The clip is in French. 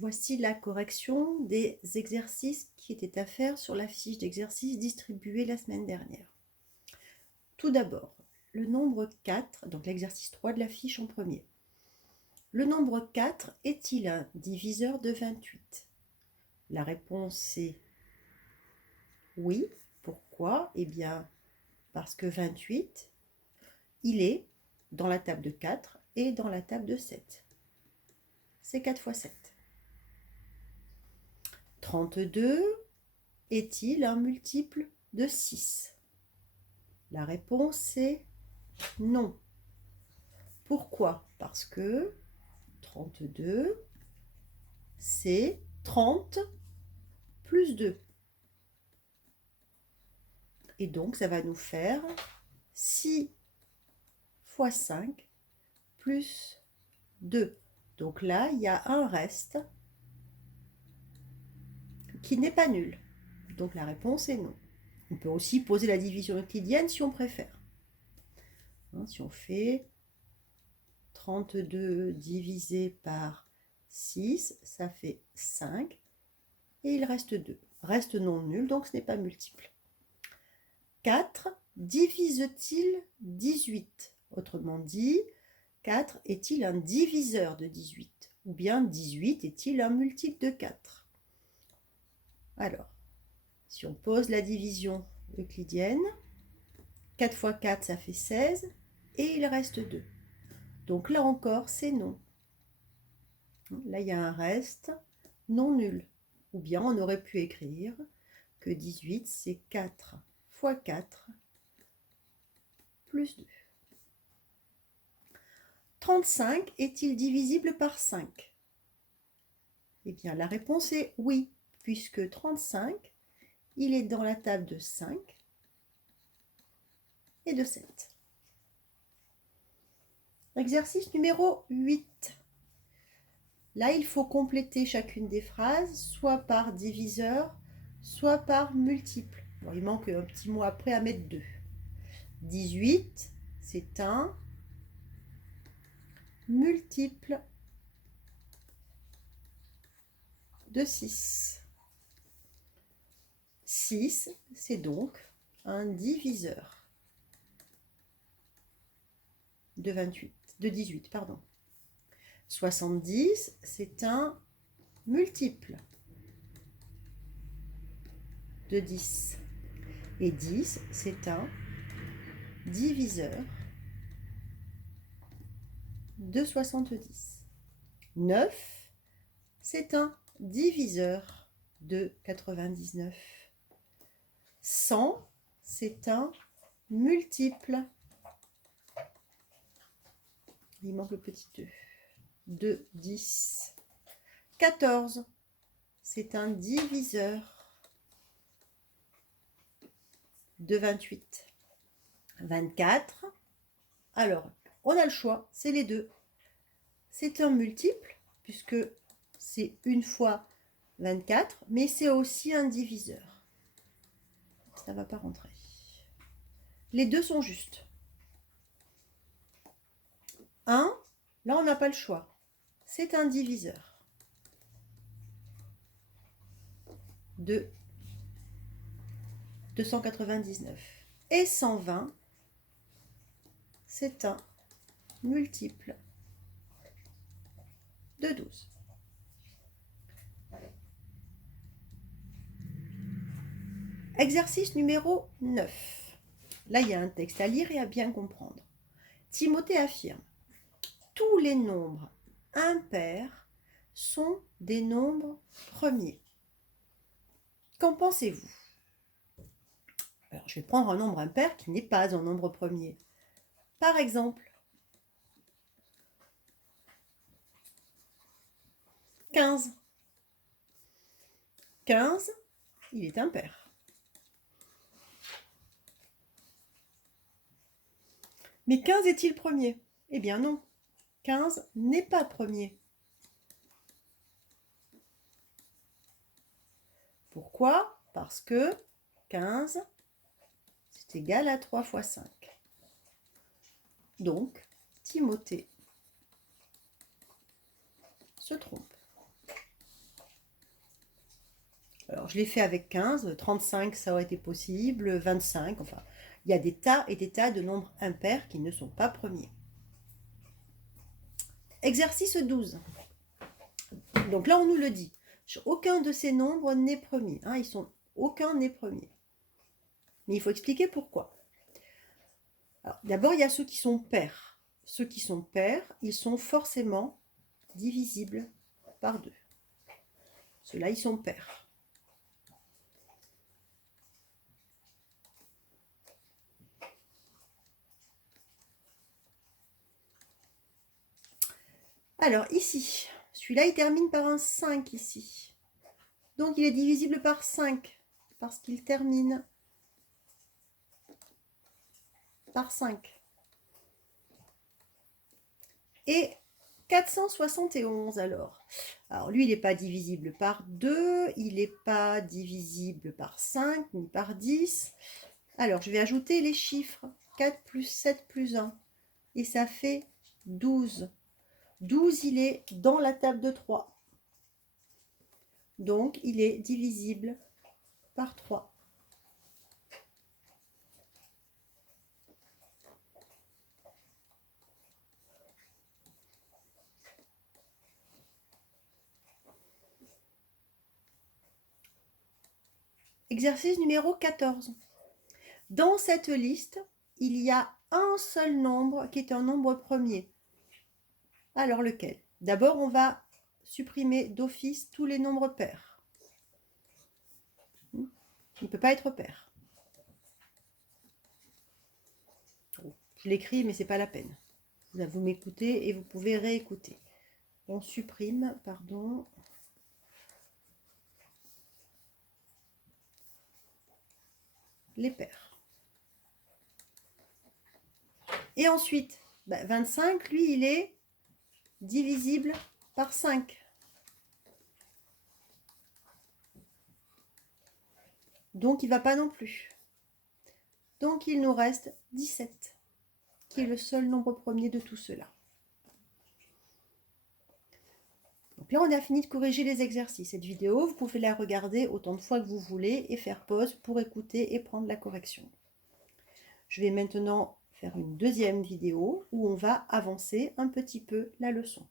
Voici la correction des exercices qui étaient à faire sur la fiche d'exercice distribuée la semaine dernière. Tout d'abord, le nombre 4, donc l'exercice 3 de la fiche en premier. Le nombre 4 est-il un diviseur de 28? La réponse est oui. Pourquoi? Eh bien, parce que 28, il est dans la table de 4 et dans la table de 7. C'est 4 fois 7. 32 est-il un multiple de 6? La réponse est non. Pourquoi? Parce que 32, c'est 30 plus 2. Et donc, ça va nous faire 6 fois 5 plus 2. Donc là, il y a un reste qui n'est pas nul. Donc la réponse est non. On peut aussi poser la division euclidienne si on préfère. Si on fait 32 divisé par 6, ça fait 5. Et il reste 2. Reste non nul, donc ce n'est pas multiple. 4 divise-t-il 18? Autrement dit, 4 est-il un diviseur de 18? Ou bien 18 est-il un multiple de 4? Alors, si on pose la division euclidienne, 4 fois 4, ça fait 16, et il reste 2. Donc là encore, c'est non. Là, il y a un reste non nul. Ou bien on aurait pu écrire que 18, c'est 4 fois 4 plus 2. 35 est-il divisible par 5? Eh bien, la réponse est oui, puisque 35, il est dans la table de 5 et de 7. Exercice numéro 8. Là, il faut compléter chacune des phrases, soit par diviseur, soit par multiple. Bon, il manque un petit mot après à mettre 2. 18, c'est un multiple de 6. 6, c'est donc un diviseur de 18. 70, c'est un multiple de 10. Et 10, c'est un diviseur de 70. 9, c'est un diviseur de 99. 100, c'est un multiple. Il manque le petit 2. De 10. 14, c'est un diviseur de 28. 24, alors, on a le choix, c'est les deux. C'est un multiple, puisque c'est une fois 24, mais c'est aussi un diviseur. Ça ne va pas rentrer. Les deux sont justes. 1, là on n'a pas le choix. C'est un diviseur de 299. Et 120, c'est un multiple de 12. Exercice numéro 9. Là, il y a un texte à lire et à bien comprendre. Timothée affirme: tous les nombres impairs sont des nombres premiers. Qu'en pensez-vous? Alors, je vais prendre un nombre impair qui n'est pas un nombre premier. Par exemple, 15. 15, il est impair. Mais 15 est-il premier? Eh bien non, 15 n'est pas premier. Pourquoi? Parce que 15, c'est égal à 3 fois 5. Donc, Timothée se trompe. Alors, je l'ai fait avec 15, 35, ça aurait été possible, 25, enfin, il y a des tas et des tas de nombres impairs qui ne sont pas premiers. Exercice 12. Donc là, on nous le dit. Aucun de ces nombres n'est premier. Hein, aucun n'est premier. Mais il faut expliquer pourquoi. D'abord, il y a ceux qui sont pairs. Ceux qui sont pairs, ils sont forcément divisibles par 2. Ceux-là, ils sont pairs. Alors, ici, celui-là, il termine par un 5 ici. Donc, il est divisible par 5 parce qu'il termine par 5. Et 471 alors. Alors lui, il n'est pas divisible par 2, il n'est pas divisible par 5, ni par 10. Alors, je vais ajouter les chiffres. 4 plus 7 plus 1. Et ça fait 12. 12, il est dans la table de 3. Donc, il est divisible par 3. Exercice numéro 14. Dans cette liste, il y a un seul nombre qui est un nombre premier. Alors lequel? D'abord, on va supprimer d'office tous les nombres pairs. Il ne peut pas être pair. Je l'écris, mais ce n'est pas la peine. Vous m'écoutez et vous pouvez réécouter. On supprime, pardon. Les pairs. Et ensuite, 25, lui, il est divisible par 5. Donc, il ne va pas non plus. Donc, il nous reste 17, qui est le seul nombre premier de tout cela. Donc là, on a fini de corriger les exercices. Cette vidéo, vous pouvez la regarder autant de fois que vous voulez et faire pause pour écouter et prendre la correction. Je vais maintenant faire une deuxième vidéo où on va avancer un petit peu la leçon.